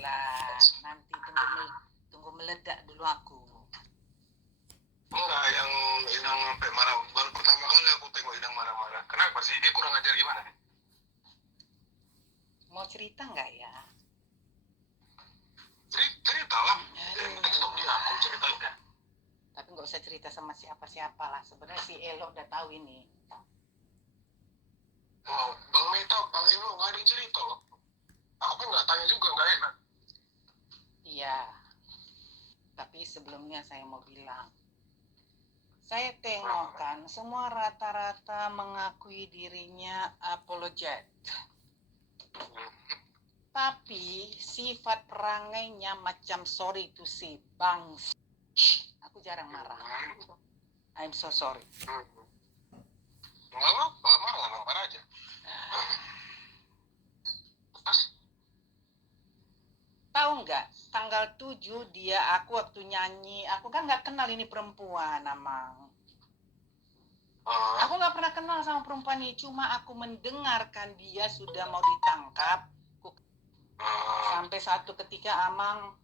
lah. Nanti tunggu meledak dulu aku. Enggak, yang Inang sampai marah. Baru pertama kali aku tengok Inang marah-marah. Kenapa sih? Dia kurang ajar gimana? Mau cerita nggak ya? Cerita lah. Stop dia, aku ceritain kan. Tapi nggak usah cerita sama siapa-siapa lah. Sebenarnya si Elo udah tahu ini. Wow, Bang Meta, Bang Elo nggak ada yang cerita loh. Aku pun nggak tanya juga, nggak enak. Iya. Tapi sebelumnya saya mau bilang. Saya tengok kan, semua rata-rata mengakui dirinya apologet. Tapi sifat perangainya macam sorry to say, bangs. Aku jarang marah. I'm so sorry. Nggak apa-apa, marah aja. Tahu nggak, tanggal 7 aku waktu nyanyi, aku kan nggak kenal ini perempuan, Amang. Aku nggak pernah kenal sama perempuan ini, cuma aku mendengarkan dia sudah mau ditangkap. Sampai satu ketika Amang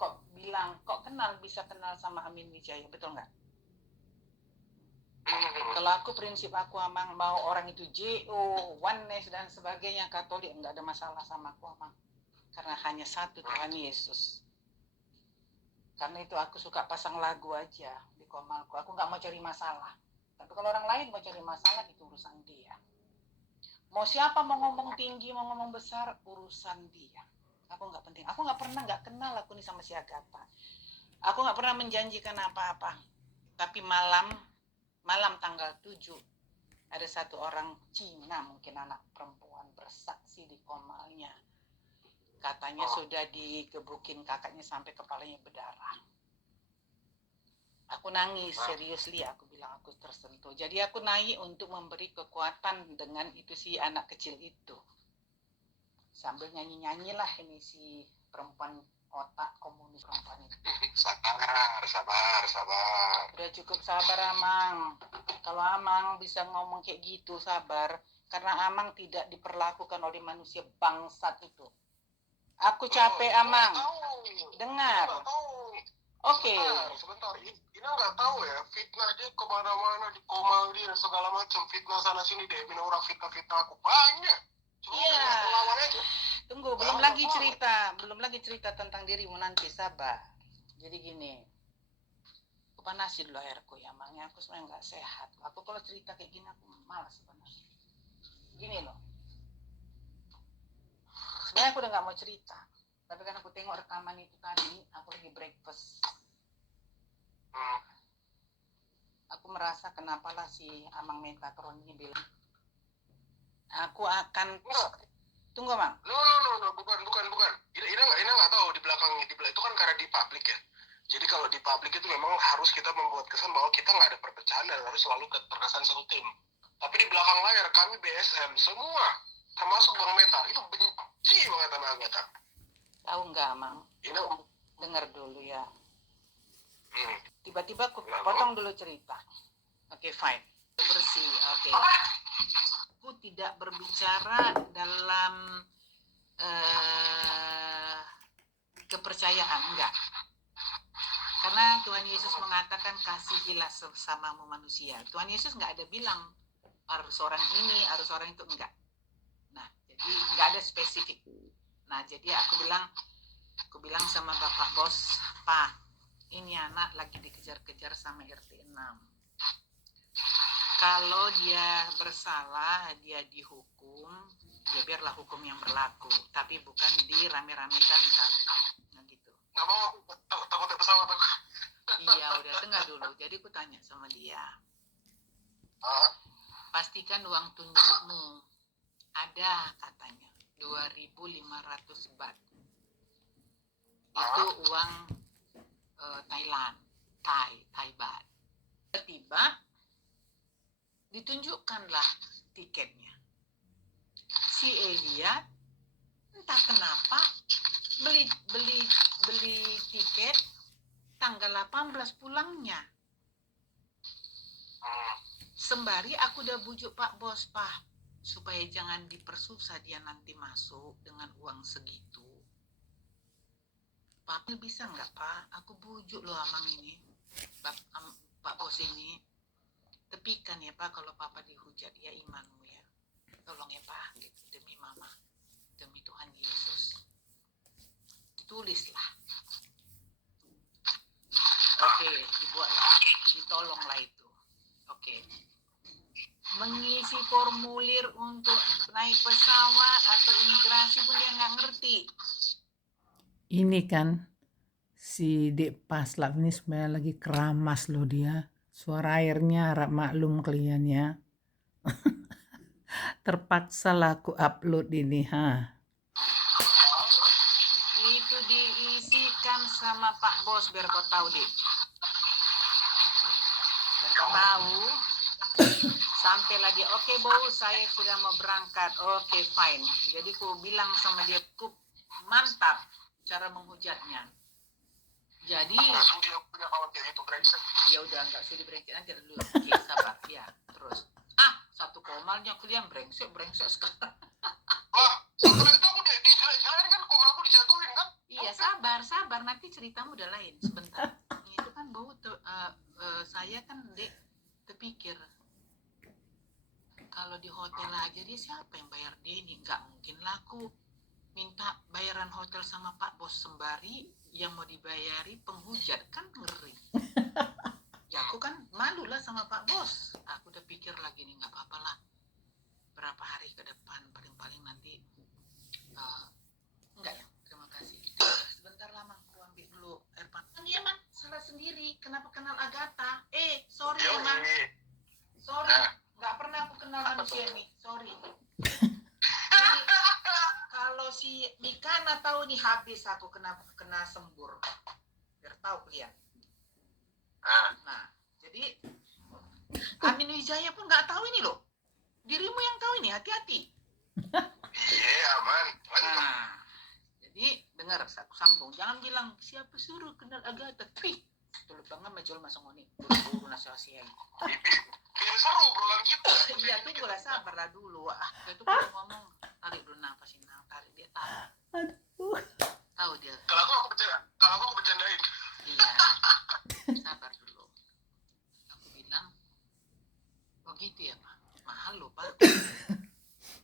kok bilang, kok bisa kenal sama Amin Wijaya, betul nggak? Kalau aku, prinsip aku, Amang, mau orang itu JO, oneness dan sebagainya, Katolik, nggak ada masalah sama aku, Amang. Karena hanya satu Tuhan Yesus. Karena itu aku suka pasang lagu aja di komalku. Aku nggak mau cari masalah. Tapi kalau orang lain mau cari masalah, itu urusan dia. Mau siapa mau ngomong tinggi, mau ngomong besar, urusan dia. Aku nggak penting. Aku nggak kenal aku nih sama si Agatha. Aku nggak pernah menjanjikan apa-apa. Tapi malam tanggal 7, ada satu orang Cina, mungkin anak perempuan, bersaksi di komalnya. Katanya sudah digebukin kakaknya sampai kepalanya berdarah. Aku nangis, seriously, aku bilang aku tersentuh. Jadi aku naik untuk memberi kekuatan dengan itu si anak kecil itu. Sambil nyanyi-nyanyi lah ini si perempuan otak komunis perempuan itu. Sabar. Udah cukup sabar, Amang. Kalau Amang bisa ngomong kayak gitu, sabar. Karena Amang tidak diperlakukan oleh manusia bangsat itu. Aku capek, Amang. Dengar. Oke. Sebentar. Ina nggak tahu ya, fitnah dia kemana-mana, di komal dia segala macam, fitnah sana sini deh, orang fitnah aku banyak. Iya. Tunggu, belum lagi cerita tentang dirimu nanti, sabar. Jadi gini, aku panasin dulu airku ya, Amangnya aku sebenarnya nggak sehat. Aku kalau cerita kayak gini aku malas sebenarnya. Gini loh. Sebenarnya aku udah nggak mau cerita, tapi kan aku tengok rekaman itu tadi, aku lagi breakfast. Aku merasa kenapalah si Amang Metatron ini bilang, aku akan tunggu, Mang. No, bukan. Ina nggak tahu di belakang itu kan karena di publik ya. Jadi kalau di publik itu memang harus kita membuat kesan bahwa kita nggak ada perpecahan dan harus selalu terkesan satu tim. Tapi di belakang layar kami BSM semua, termasuk Bang Meta, itu benci banget sama Agatha. Tahu nggak, Mang? Dengar dulu ya. Tiba-tiba aku potong dulu cerita. Oke, fine. Bersih, oke. Aku tidak berbicara dalam kepercayaan, enggak. Karena Tuhan Yesus mengatakan kasihilah sesamamu manusia. Tuhan Yesus nggak ada bilang harus orang ini, harus orang itu, enggak. Nah, jadi nggak ada spesifik. Nah, jadi aku bilang sama Bapak Bos, Pak, ini anak lagi dikejar-kejar sama RT 6. Kalau dia bersalah, dia dihukum, ya biarlah hukum yang berlaku. Tapi bukan dirame-ramekan. Nah gitu. Nggak mau, takut pesawat aku. Iya, udah dengar dulu. Jadi aku tanya sama dia. Pastikan uang tunjukmu. Ada katanya. 2.500 baht. Itu uang Thailand. Thai baht. Tiba-tiba ditunjukkanlah tiketnya. Si Elia entah kenapa beli tiket tanggal 18 pulangnya. Sembari aku udah bujuk Pak Bos, Pak, supaya jangan dipersusah dia nanti masuk dengan uang segitu. Bisa nggak Pak? Aku bujuk loh Amang ini, Pak Bos ini. Tepikan ya Pak kalau Papa dihujat ya imanmu ya. Tolong ya Pak, gitu. Demi Mama, demi Tuhan Yesus. Ditulislah. Oke, dibuatlah, ditolonglah itu. Oke. Mengisi formulir untuk naik pesawat atau imigrasi pun dia nggak ngerti. Ini kan si Dek Paslap ini sebenarnya lagi keramas loh dia. Suara airnya harap maklum kalian ya. Terpaksa lah aku upload ini Itu diisikan sama Pak Bos biar kau tahu deh. Biar kau tahu. Sampailah dia, oke bos, saya sudah mau berangkat. Oke, fine. Jadi ku bilang sama dia, mantap cara menghujatnya. Jadi langsung dia punya kawan kayak gitu brengsek. Ya udah, nggak usah brengsek nanti dulu. Oke, sabar ya. Terus satu komalnya kalian brengsek sekarang. Lah, setelah itu aku dijelek-jelekin kan, komalku dijatuhin kan. Iya, sabar nanti ceritamu udah lain sebentar. Itu kan bau saya kan Dek terpikir kalau di hotel aja dia siapa yang bayar dia ini, nggak mungkin lah aku minta bayaran hotel sama Pak Bos sembari yang mau dibayari penghujat, kan ngeri. Ya aku kan malu lah sama Pak Bos. Aku udah pikir lagi nih, nggak apa-apa lah, berapa hari ke depan paling-paling nanti enggak ya, terima kasih. Sebentar lah Mang, aku ambil dulu air panas. Iya Mang, salah sendiri, kenapa kenal Agatha? Sorry ya Mang, sorry, nggak pernah aku kenal manusia ini, sorry. Jadi, kalau si Mikana tahu nih habis aku kena sembur, biar tahu kalian. Nah, jadi Amin Wijaya pun nggak tahu ini loh. Dirimu yang tahu ini, hati-hati. Iya, aman. Nah, jadi dengar, aku sambung. Jangan bilang siapa suruh kenal Agatha. Tulus banget majol masuk ngoni. Buru-buru nasihat. Biar seru obrolan kita. Iya, tunggulah, sabarlah dulu. Itu kalau ngomong tarik dulu napas ini, tarik dia tahu. Aduh. Tahu dia. Kalau aku bercandain. Iya. Sabar dulu. Aku bilang, oh gitu ya Pak. Mahal loh Pak.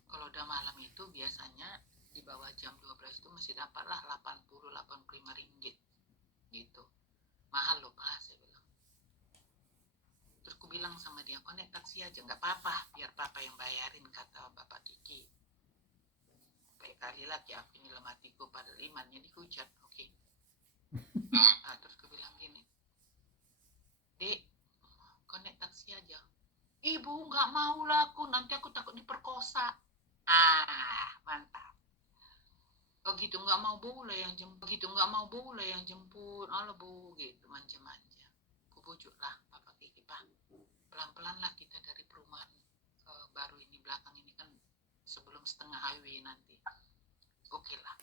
Kalau udah malam itu biasanya di bawah jam 12 itu masih dapatlah 80-85 ringgit gitu. Mahal loh Pak, saya bilang. Terus aku bilang sama dia, kok naik taksi aja, nggak apa-apa, biar Papa yang bayarin, kata Bapak Kiki. Baik kali lagi aku ini lematiku pada limannya dihujat, oke. Terus aku bilang gini, Dek, kok naik taksi aja. Ibu nggak mau lah aku, nanti aku takut diperkosa. Mantap. Oh gitu, nggak mau bola yang jemput. Allah bu, gitu, manja-manja. Aku bujuk lah Bapak Kiki, Pak. Pelan-pelan lah kita dari perumahan baru ini, belakang ini kan sebelum setengah highway nanti. Oke lah.